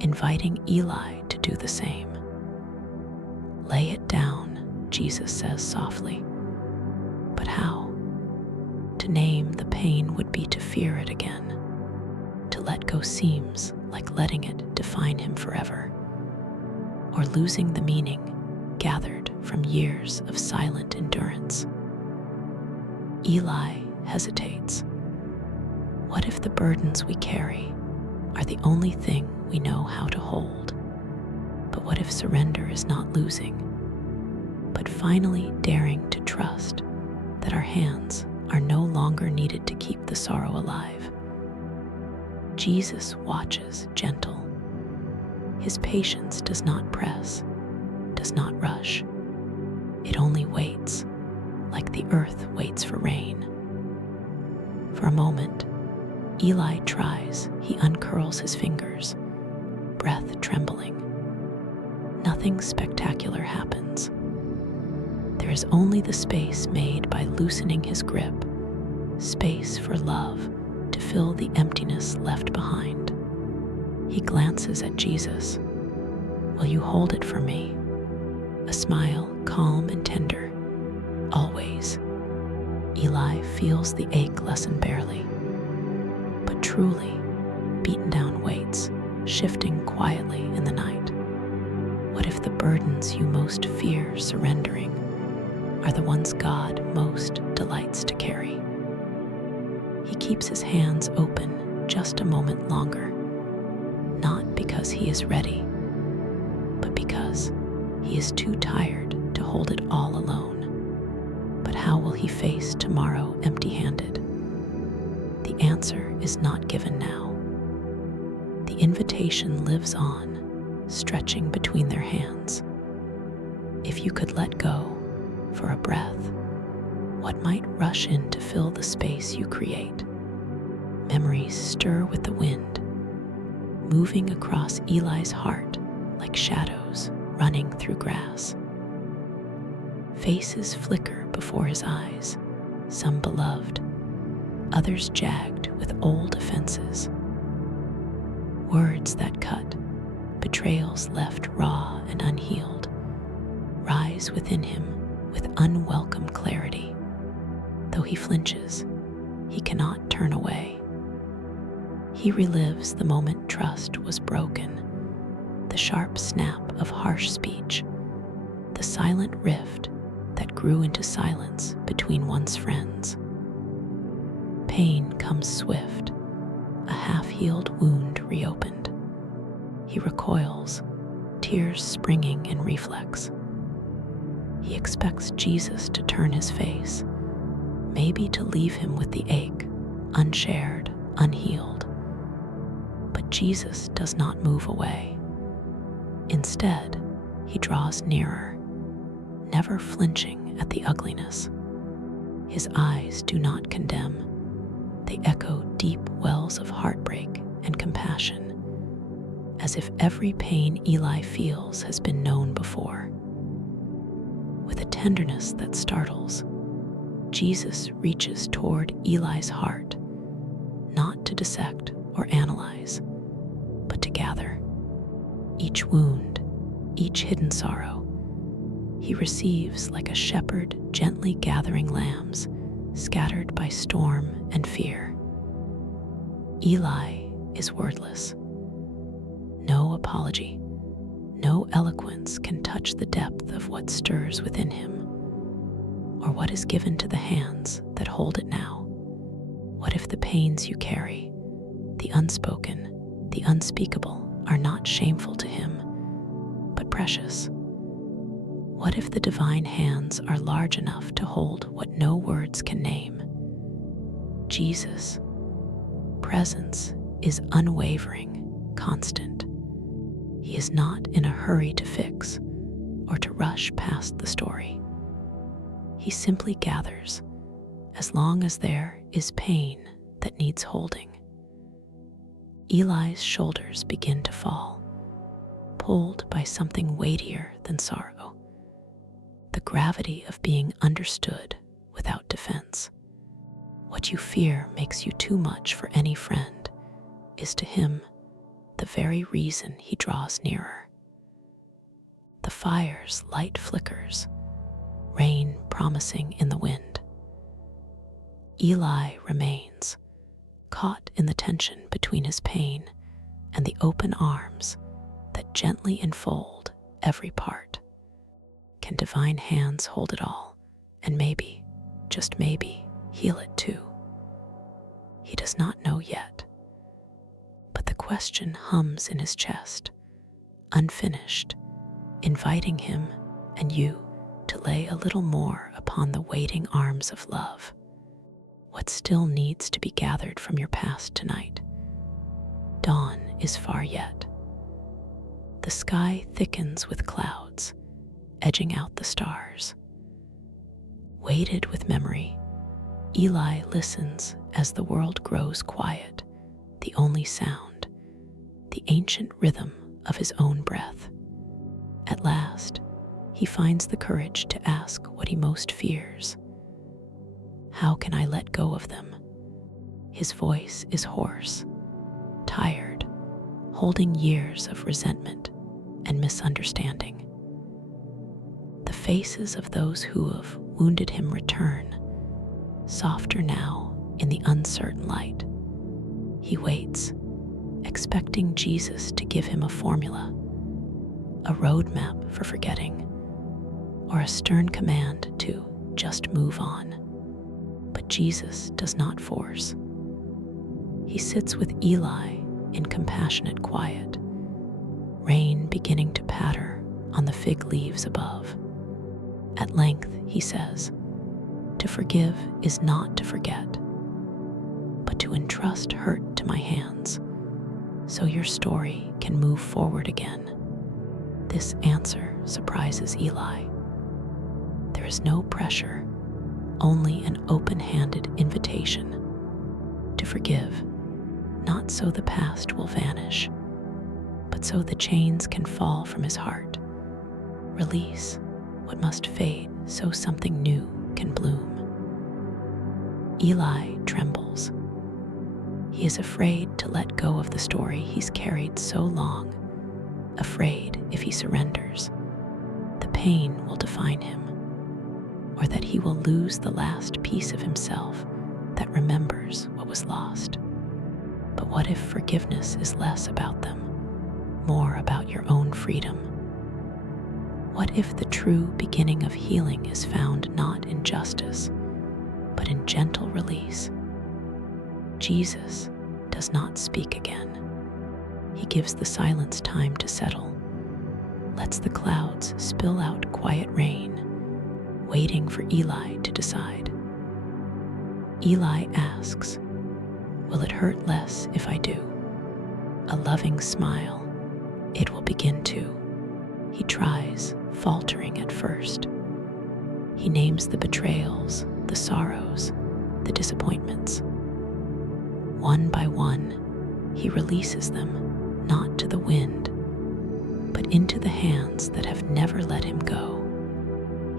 inviting Eli to do the same. "Lay it down," Jesus says softly. But how? To name the pain would be to fear it again. To let go seems like letting it define him forever, or losing the meaning gathered from years of silent endurance. Eli hesitates. What if the burdens we carry are the only thing we know how to hold? But what if surrender is not losing, but finally daring to trust that our hands are no longer needed to keep the sorrow alive? Jesus watches gentle. His patience does not press, does not rush. It only waits, like the earth waits for rain. For a moment, Eli tries. He uncurls his fingers, breath trembling. Nothing spectacular happens. There is only the space made by loosening his grip, space for love to fill the emptiness left behind. He glances at Jesus. "Will you hold it for me?" A smile, calm and tender. "Always." Eli feels the ache lessen barely. But truly, beaten down weights, shifting quietly in the night. What if the burdens you most fear surrendering are the ones God most delights to carry? He keeps his hands open just a moment longer, not because he is ready, but because he is too tired to hold it all alone. But how will he face tomorrow empty-handed? The answer is not given now. The invitation lives on, stretching between their hands. If you could let go for a breath, what might rush in to fill the space you create? Memories stir with the wind, moving across Eli's heart like shadows running through grass. Faces flicker before his eyes, some beloved, others jagged with old offenses. Words that cut, betrayals left raw and unhealed, rise within him with unwelcome clarity. Though he flinches, he cannot turn away. He relives the moment trust was broken, the sharp snap of harsh speech, the silent rift that grew into silence between once friends. Pain comes swift, a half-healed wound reopened. He recoils, tears springing in reflex. He expects Jesus to turn his face, maybe to leave him with the ache, unshared, unhealed. But Jesus does not move away. Instead, he draws nearer, never flinching at the ugliness. His eyes do not condemn. They echo deep wells of heartbreak and compassion, as if every pain Eli feels has been known before. With a tenderness that startles, Jesus reaches toward Eli's heart, not to dissect or analyze, but to gather. Each wound, each hidden sorrow, he receives like a shepherd gently gathering lambs scattered by storm and fear. Eli is wordless. No apology, no eloquence can touch the depth of what stirs within him, or what is given to the hands that hold it now. What if the pains you carry, the unspoken, the unspeakable, are not shameful to him, but precious. What if the divine hands are large enough to hold what no words can name? Jesus' presence is unwavering, constant. He is not in a hurry to fix or to rush past the story. He simply gathers as long as there is pain that needs holding. Eli's shoulders begin to fall, pulled by something weightier than sorrow, the gravity of being understood without defense. What you fear makes you too much for any friend is to him the very reason he draws nearer. The fire's light flickers, rain promising in the wind. Eli remains, caught in the tension between his pain and the open arms that gently enfold every part. Can divine hands hold it all, and maybe, just maybe, heal it too? He does not know yet, but the question hums in his chest, unfinished, inviting him and you to lay a little more upon the waiting arms of love. What still needs to be gathered from your past tonight? Dawn is far yet. The sky thickens with clouds, edging out the stars. Weighted with memory, Eli listens as the world grows quiet, the only sound, the ancient rhythm of his own breath. At last, he finds the courage to ask what he most fears. How can I let go of them? His voice is hoarse, tired, holding years of resentment and misunderstanding. The faces of those who have wounded him return, softer now in the uncertain light. He waits, expecting Jesus to give him a formula, a roadmap for forgetting, or a stern command to just move on. But Jesus does not force. He sits with Eli in compassionate quiet, rain beginning to patter on the fig leaves above. At length, he says, to forgive is not to forget, but to entrust hurt to my hands, so your story can move forward again. This answer surprises Eli. There is no pressure, only an open-handed invitation to forgive, not so the past will vanish, but so the chains can fall from his heart. Release what must fade so something new can bloom. Eli trembles. He is afraid to let go of the story he's carried so long, afraid if he surrenders, the pain will define him, or that he will lose the last piece of himself that remembers what was lost. But what if forgiveness is less about them, more about your own freedom? What if the true beginning of healing is found not in justice, but in gentle release? Jesus does not speak again. He gives the silence time to settle, lets the clouds spill out quiet rain, waiting for Eli to decide. Eli asks, will it hurt less if I do? A loving smile, it will begin to. He tries, faltering at first. He names the betrayals, the sorrows, the disappointments. One by one, he releases them, not to the wind, but into the hands that have never let him go.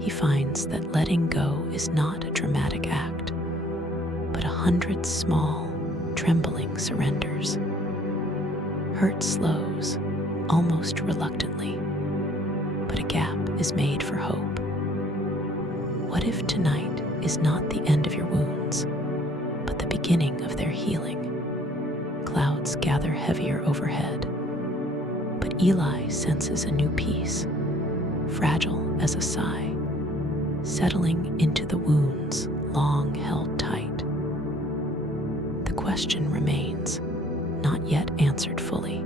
He finds that letting go is not a dramatic act, but 100 small, trembling surrenders. Hurt slows, almost reluctantly, but a gap is made for hope. What if tonight is not the end of your wounds, but the beginning of their healing? Clouds gather heavier overhead, but Eli senses a new peace, fragile as a sigh, settling into the wounds long held tight. The question remains, not yet answered fully,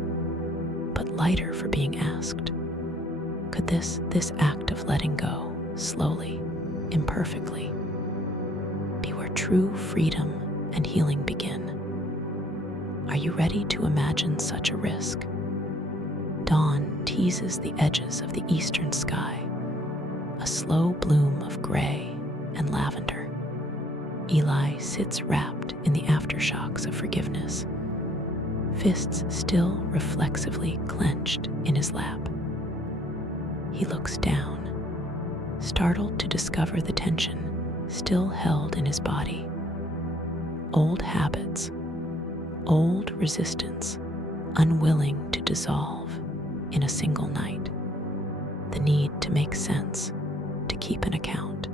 but lighter for being asked. Could this act of letting go, slowly, imperfectly, be where true freedom and healing begin? Are you ready to imagine such a risk? Dawn teases the edges of the eastern sky, a slow bloom of gray and lavender. Eli sits wrapped in the aftershocks of forgiveness, fists still reflexively clenched in his lap. He looks down, startled to discover the tension still held in his body. Old habits, old resistance, unwilling to dissolve in a single night. The need to make sense, to keep an account,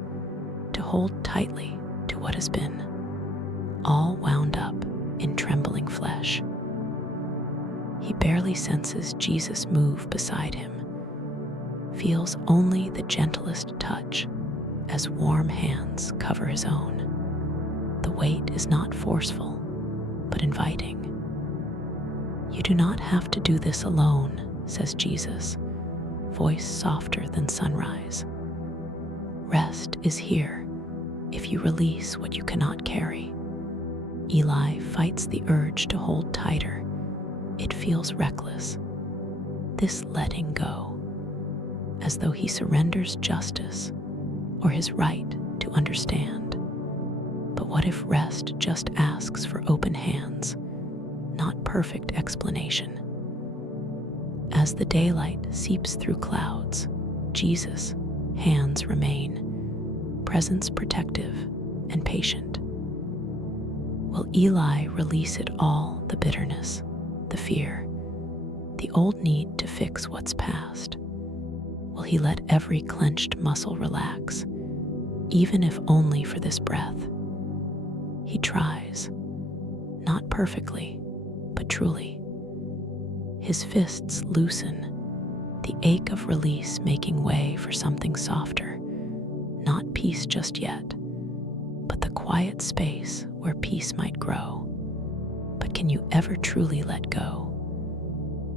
to hold tightly to what has been, all wound up in trembling flesh. He barely senses Jesus move beside him, feels only the gentlest touch as warm hands cover his own. The weight is not forceful, but inviting. "You do not have to do this alone," says Jesus, voice softer than sunrise. "Rest is here if you release what you cannot carry." Eli fights the urge to hold tighter. It feels reckless, this letting go, as though he surrenders justice or his right to understand. But what if rest just asks for open hands, not perfect explanation? As the daylight seeps through clouds, Jesus' hands remain, presence protective and patient. Will Eli release it all, the bitterness, the fear, the old need to fix what's past? Will he let every clenched muscle relax, even if only for this breath? He tries, not perfectly, but truly. His fists loosen, the ache of release making way for something softer, not peace just yet, but the quiet space where peace might grow. But can you ever truly let go?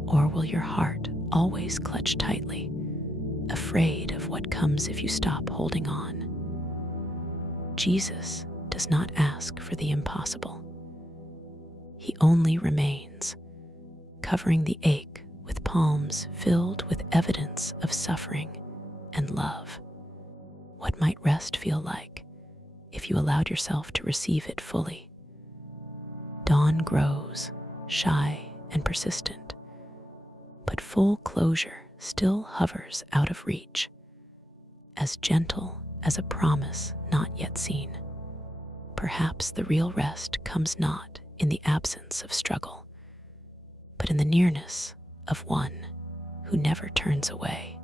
Or will your heart always clutch tightly, afraid of what comes if you stop holding on? Jesus does not ask for the impossible. He only remains, covering the ache with palms filled with evidence of suffering and love. What might rest feel like if you allowed yourself to receive it fully? Dawn grows, shy and persistent, but full closure still hovers out of reach, as gentle as a promise not yet seen. Perhaps the real rest comes not in the absence of struggle, but in the nearness of one who never turns away.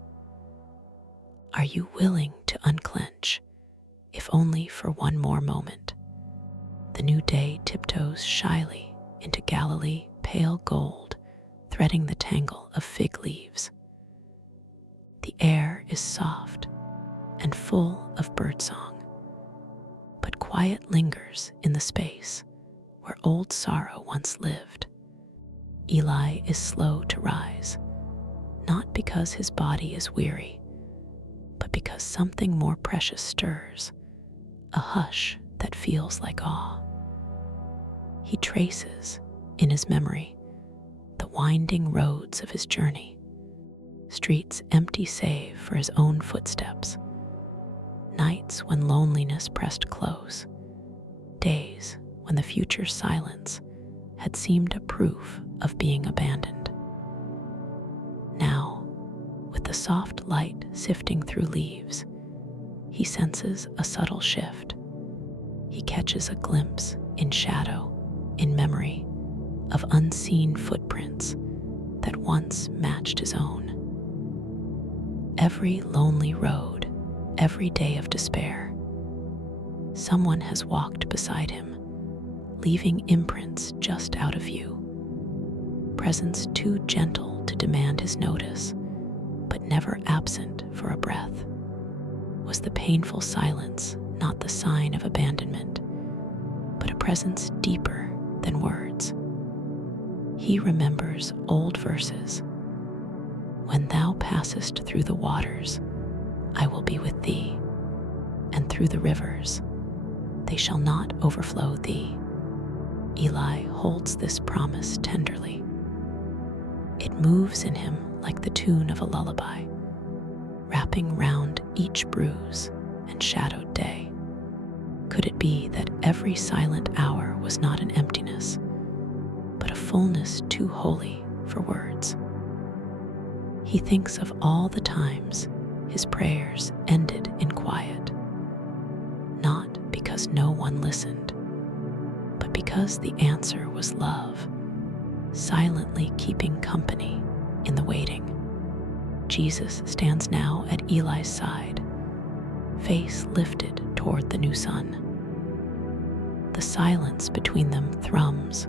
Are you willing to unclench, if only for one more moment? The new day tiptoes shyly into Galilee, pale gold, threading the tangle of fig leaves. The air is soft and full of birdsong, but quiet lingers in the space where old sorrow once lived. Eli is slow to rise, not because his body is weary, but because something more precious stirs, a hush that feels like awe. He traces, in his memory, the winding roads of his journey, streets empty save for his own footsteps, nights when loneliness pressed close, days when the future's silence had seemed a proof of being abandoned. Now, with the soft light sifting through leaves, he senses a subtle shift. He catches a glimpse in shadow, in memory, of unseen footprints that once matched his own. Every lonely road, every day of despair, someone has walked beside him, leaving imprints just out of view. Presence too gentle to demand his notice, but never absent for a breath. Was the painful silence not the sign of abandonment, but a presence deeper than words? He remembers old verses. When thou passest through the waters, I will be with thee, and through the rivers, they shall not overflow thee. Eli holds this promise tenderly. It moves in him like the tune of a lullaby, wrapping round each bruise and shadowed day. Could it be that every silent hour was not an emptiness, but a fullness too holy for words? He thinks of all the times his prayers ended in quiet, not because no one listened, but because the answer was love, silently keeping company in the waiting. Jesus stands now at Eli's side, face lifted toward the new sun. The silence between them thrums,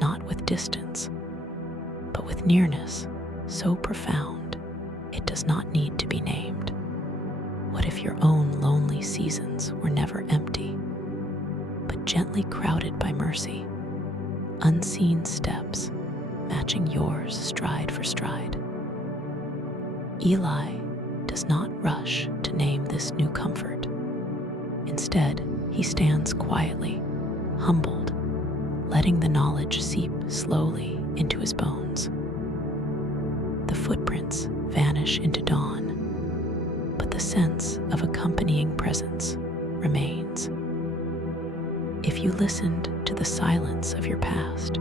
not with distance, but with nearness so profound it does not need to be named. What if your own lonely seasons were never empty, but gently crowded by mercy, unseen steps matching yours stride for stride? Eli does not rush to name this new comfort. Instead, he stands quietly, humbled, letting the knowledge seep slowly into his bones. The footprints vanish into dawn, but the sense of accompanying presence remains. If you listened to the silence of your past,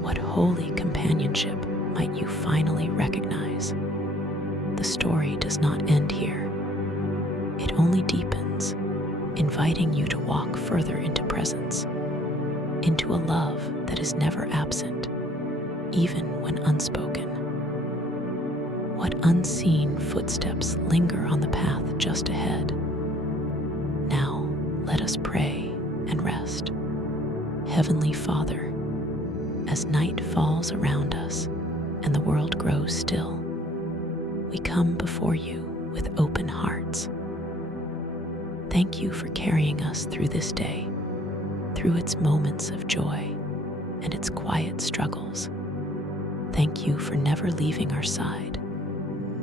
what holy companionship might you finally recognize? The story does not end here. It only deepens, inviting you to walk further into presence, into a love that is never absent, even when unspoken. What unseen footsteps linger on the path just ahead? Now, let us pray and rest. Heavenly Father, as night falls around us and the world grows still, we come before you with open hearts. Thank you for carrying us through this day, through its moments of joy and its quiet struggles. Thank you for never leaving our side,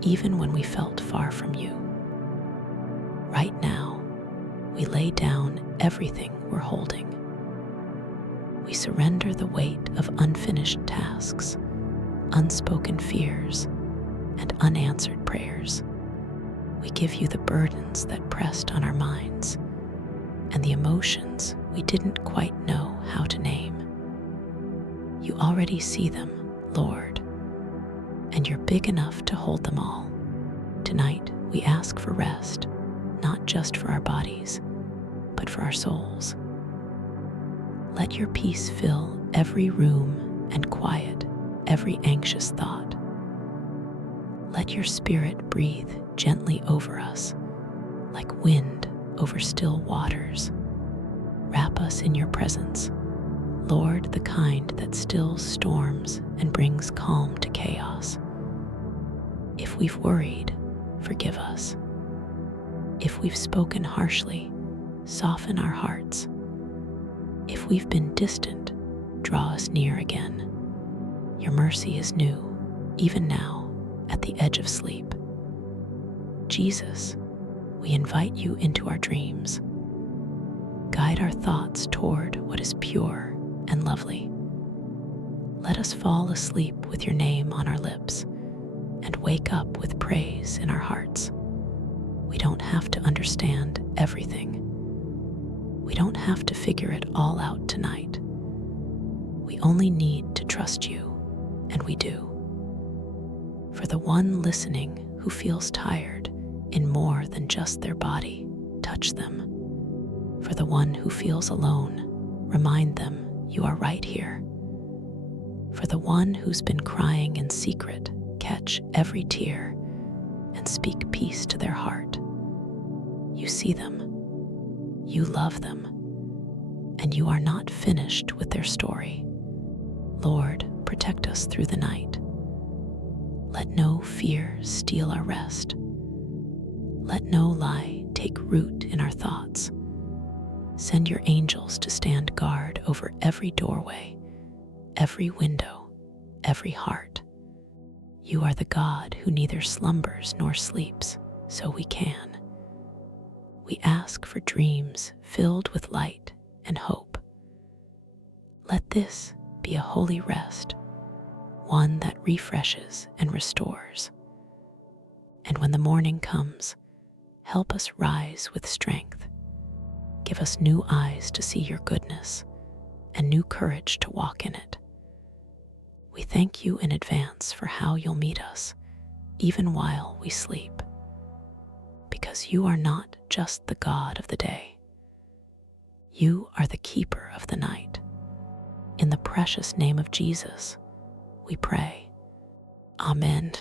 even when we felt far from you. Right now, we lay down everything we're holding. We surrender the weight of unfinished tasks, unspoken fears, and unanswered prayers. We give you the burdens that pressed on our minds and the emotions we didn't quite know how to name. You already see them, Lord, and you're big enough to hold them all. Tonight, we ask for rest, not just for our bodies, but for our souls. Let your peace fill every room and quiet every anxious thought. Let your spirit breathe gently over us, like wind over still waters. Wrap us in your presence, Lord, the kind that stills storms and brings calm to chaos. If we've worried, forgive us. If we've spoken harshly, soften our hearts. If we've been distant, draw us near again. Your mercy is new, even now, at the edge of sleep. Jesus, we invite you into our dreams. Guide our thoughts toward what is pure and lovely. Let us fall asleep with your name on our lips and wake up with praise in our hearts. We don't have to understand everything. We don't have to figure it all out tonight. We only need to trust you, and we do. For the one listening who feels tired in more than just their body, touch them. For the one who feels alone, remind them you are right here. For the one who's been crying in secret, catch every tear and speak peace to their heart. You see them, you love them, and you are not finished with their story. Lord, protect us through the night. Let no fear steal our rest. Let no lie take root in our thoughts. Send your angels to stand guard over every doorway, every window, every heart. You are the God who neither slumbers nor sleeps, so we can. We ask for dreams filled with light and hope. Let this be a holy rest, one that refreshes and restores. And when the morning comes, help us rise with strength. Give us new eyes to see your goodness and new courage to walk in it. We thank you in advance for how you'll meet us, even while we sleep, because you are not just the God of the day. You are the keeper of the night. In the precious name of Jesus, we pray. Amen.